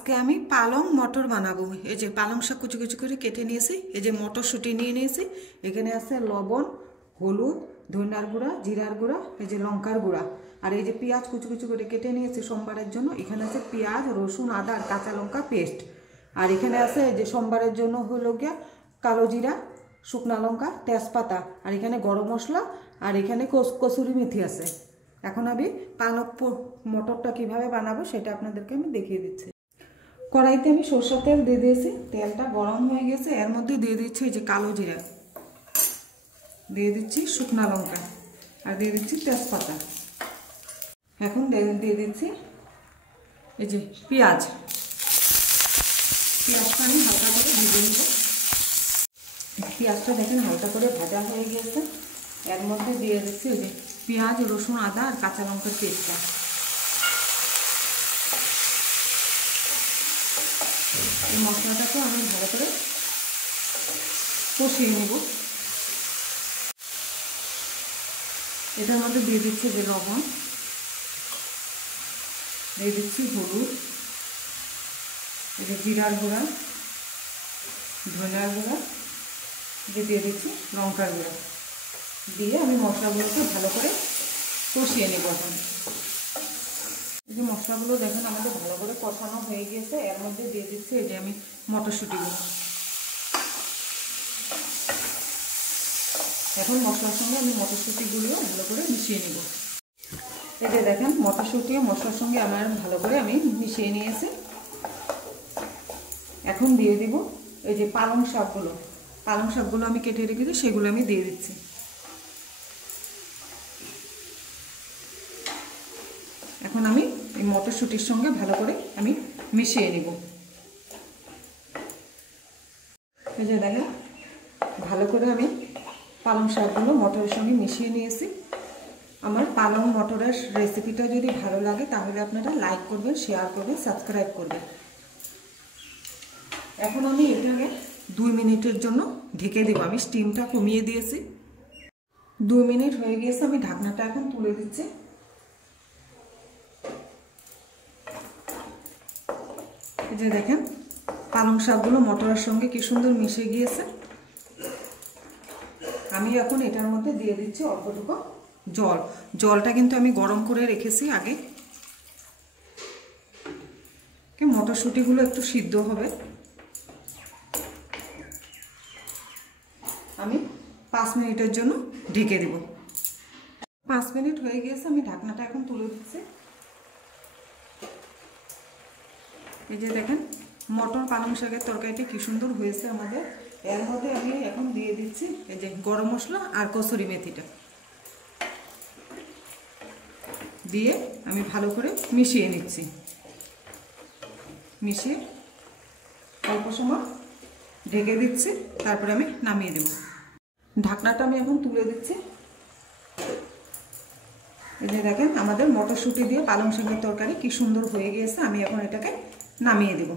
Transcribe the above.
আজকে আমি পালং মটর বানাবো। এই যে পালং শাক কুচি কুচি করে কেটে নিয়েছি, এই যে মটরশুঁটি নিয়ে নিয়েছি, এখানে আছে লবণ, হলুদ, ধনিয়ার গুঁড়া, জিরার গুঁড়া, এই যে লঙ্কার গুঁড়া, আর এই যে পেঁয়াজ কুচি কুচি করে কেটে নিয়েছি সোমবারের জন্য। এখানে আছে পেঁয়াজ, রসুন, আদা আর কাঁচা লঙ্কা পেস্ট। আর এখানে আছে এই যে সোমবারের জন্য হলো গিয়া কালো জিরা, শুকনা লঙ্কা, তেজপাতা, আর এখানে গরম মশলা, আর এখানে কসুরি মেথি আছে। এখন আমি পালক মটরটা কিভাবে বানাবো সেটা আপনাদেরকে আমি দেখিয়ে দিচ্ছি। কড়াইতে আমি সরষের তেল দিয়ে দিয়েছি, তেলটা গরম হয়ে গেছে। এর মধ্যে দিয়ে দিচ্ছি এই যে কালো জিরা, দিয়ে দিচ্ছি শুকনা লঙ্কা, আর দিয়ে দিচ্ছি তেজপাতা। এখন দিয়ে দিচ্ছি এই যে পেঁয়াজটা আমি হালকা করে ভেজে নেব। পেঁয়াজটা দেখেন হালকা করে ভাজা হয়ে গেছে। এর মধ্যে দিয়ে দিচ্ছি ওই যে পেঁয়াজ, রসুন, আদা আর কাঁচা লঙ্কার পেস্টটা। এই মশলাটাকে আমি ভালো করে কষিয়ে নেব। এটার মধ্যে দিয়ে দিচ্ছি যে লবণ, দিয়ে দিচ্ছি হলুদ, এই যে জিরার গুঁড়া, ধনিয়ার গুঁড়া, দিয়ে দিচ্ছি লঙ্কার গুঁড়া, দিয়ে আমি মশলাগুলোকে ভালো করে কষিয়ে নেব। এখন এই যে মশলাগুলো দেখেন আমাদের ভালো করে কষানো হয়ে গেছে। এর মধ্যে দিয়ে দিচ্ছি এই যে আমি মটরশুঁটিগুলো। এখন মশলার সঙ্গে আমি মটরশুঁটিগুলো ভালো করে মিশিয়ে নেব। এই যে দেখেন মটরশুঁটি মশলার সঙ্গে আমার ভালো করে আমি মিশিয়ে নিয়েছি। এখন দিয়ে দিব এই যে পালং শাকগুলো আমি কেটে রেখেছি, সেগুলো আমি দিয়ে দিচ্ছি। এখন আমি এই মটরশুঁটির সঙ্গে ভালো করে আমি মিশিয়ে নেব। এই যে দেখেন ভালো করে আমি পালং শাকগুলো মটরের সঙ্গে মিশিয়ে নিয়েছি। আমার পালং মটরের রেসিপিটা যদি ভালো লাগে তাহলে আপনারা লাইক করবেন, শেয়ার করবেন, সাবস্ক্রাইব করবেন। এখন আমি এটাকে 2 মিনিটের জন্য ঢেকে দেব। আমি স্টিমটা কমিয়ে দিয়েছি। 2 মিনিট হয়ে গিয়েছে, আমি ঢাকনাটা এখন তুলে দিচ্ছি। এই যে দেখেন পালং শাকগুলো মটরের সঙ্গে কি সুন্দর মিশে গিয়েছে। আমি এখন এটার মধ্যে দিয়ে দিচ্ছি অল্পটুকু জল। জলটা কিন্তু আমি গরম করে রেখেছি আগে। মটরশুঁটিগুলো একটু সিদ্ধ হবে। আমি 5 মিনিটের জন্য ঢেকে দেব। 5 মিনিট হয়ে গিয়েছে, আমি ঢাকনাটা এখন তুলে দিচ্ছি। এই যে দেখেন মটর পালং শাকের তরকারিটা কি সুন্দর হয়েছে আমাদের। এর মধ্যে আমি এখন দিয়ে দিচ্ছি এই যে গরম মশলা আর কসুরি মেথিটা, দিয়ে আমি ভালো করে মিশিয়ে নিচ্ছি। মিশিয়ে অল্প সময় ঢেকে দিচ্ছি, তারপরে আমি নামিয়ে দেব। ঢাকনাটা আমি এখন তুলে দিচ্ছি। এই যে দেখেন আমাদের মটরশুঁটি দিয়ে পালং শাকের তরকারি কি সুন্দর হয়ে গিয়েছে। আমি এখন এটাকে নামিয়ে দেব।